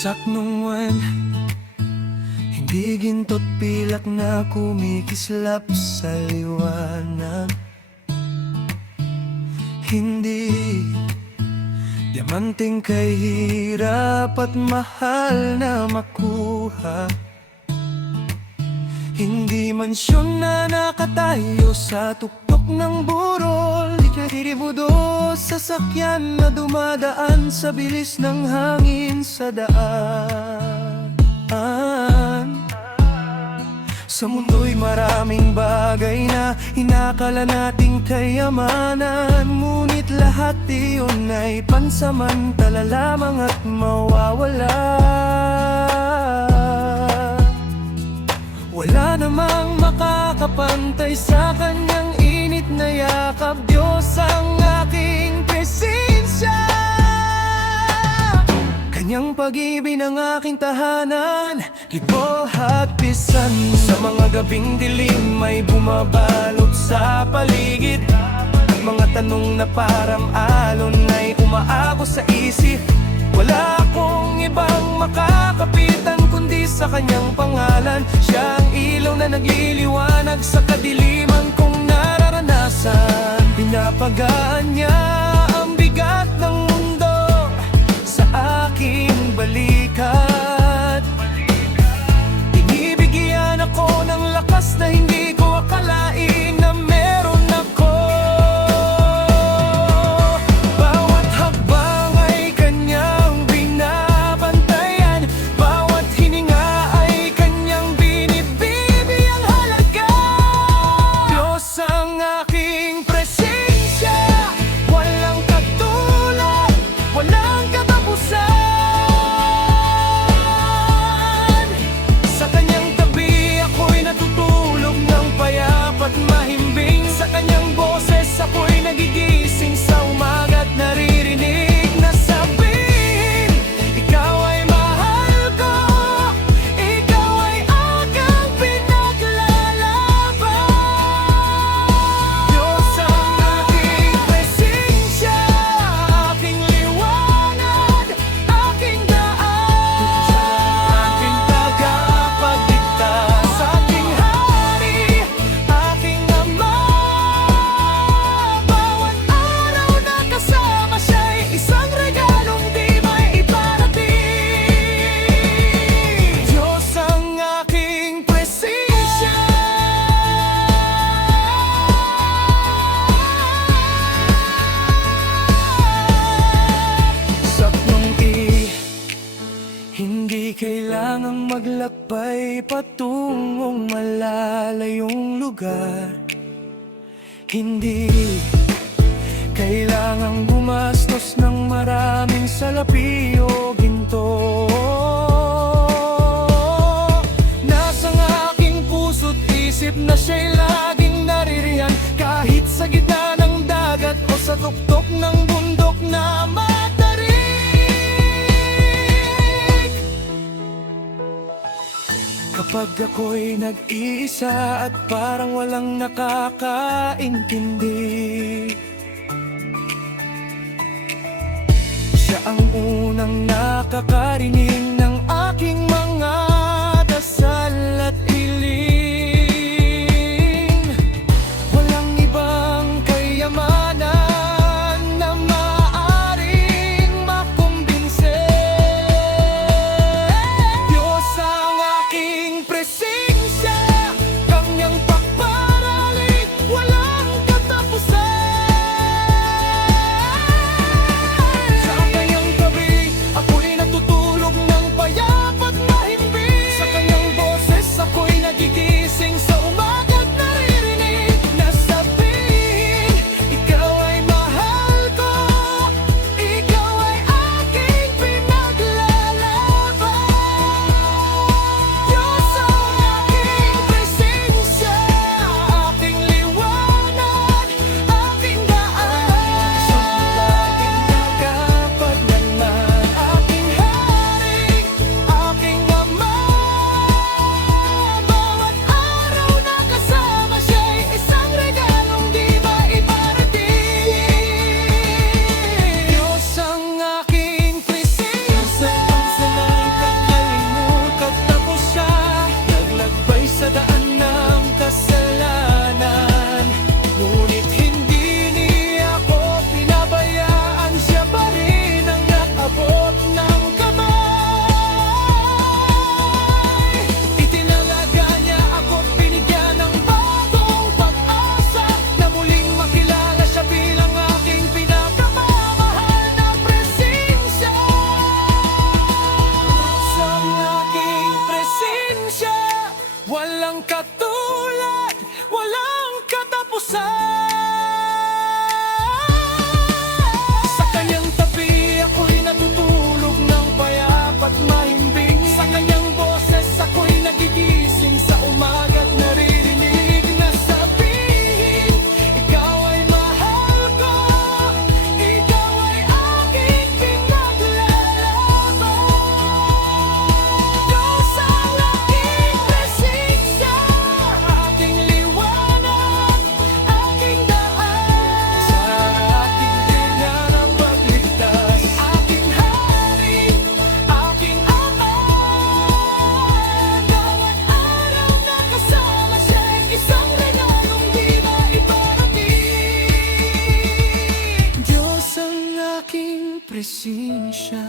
Saknungan, hindi ginto't pilak na kumikislap sa liwanag. Hindi diamanting kay hirap at mahal na makuha. Hindi mansyon na nakatayo sa tuktok ng burol. Ikatiribudo sa sakyan na dumadaan sa bilis ng hangin sa daan. Sa mundo'y maraming bagay na inakala nating kayamanan, ngunit lahat iyon ay pansamantala lamang at mawawala. Wala namang makakapantay sa kanyang init na yakap. Diyos ang aking presensya, kanyang pag-ibig ng aking tahanan, kibo at pisan. Sa mga gabing dilim may bumabalot sa paligid, mga tanong na parang alon ay umaako sa isip. Wala akong ibang makakapitan kundi sa kanyang pangalan. Siya ang ilaw na nagliliwanag sa kadiliman kong nararanasan. Pinapagaan niya ang bigat ng mundo sa aking balikat. Binibigyan ako ng lakas na hindi ko akalain na meron ako. Bawat hakbang ay kanyang binabantayan, bawat hininga ay kanyang binibibigyang halaga. Diyos ang aking presensya, walang katulad, walang katapusan. Sa kanyang tabi ako'y natutulog ng payap at mahimbing. Sa kanyang boses ako'y nagigising sa umaga at naririnig na sabihin, ikaw ay mahal ko, ikaw ay aking pinaglalaban. Diyos ang aking presensya, aking liwanag, aking daan, aking tagapagligtas, aking hari, aking ama. Bawat araw na kasama siya'y isang regalong di may iparating. Diyos ang aking presensya. Saknong hindi kailangang maglakbay patungong malalayong lugar. Hindi kailangang gumastos ng maraming salapi o ginto. Nasang aking puso't isip na siya'y laging naririyan, kahit sa gitna ng dagat o sa tuktok ng bundok na matarik. Kapag ako'y nag-iisa at parang walang nakakaintindi, siya ang unang nakakarinig ng aking mga dasal at hiling. Walang ibang kayamanan na maaaring makumbinse. Diyos ang aking presensya, kanyang pagpapalalig, walang katapusan. Sa kanyang gabi ako'y natutulog ng payapa gising siya.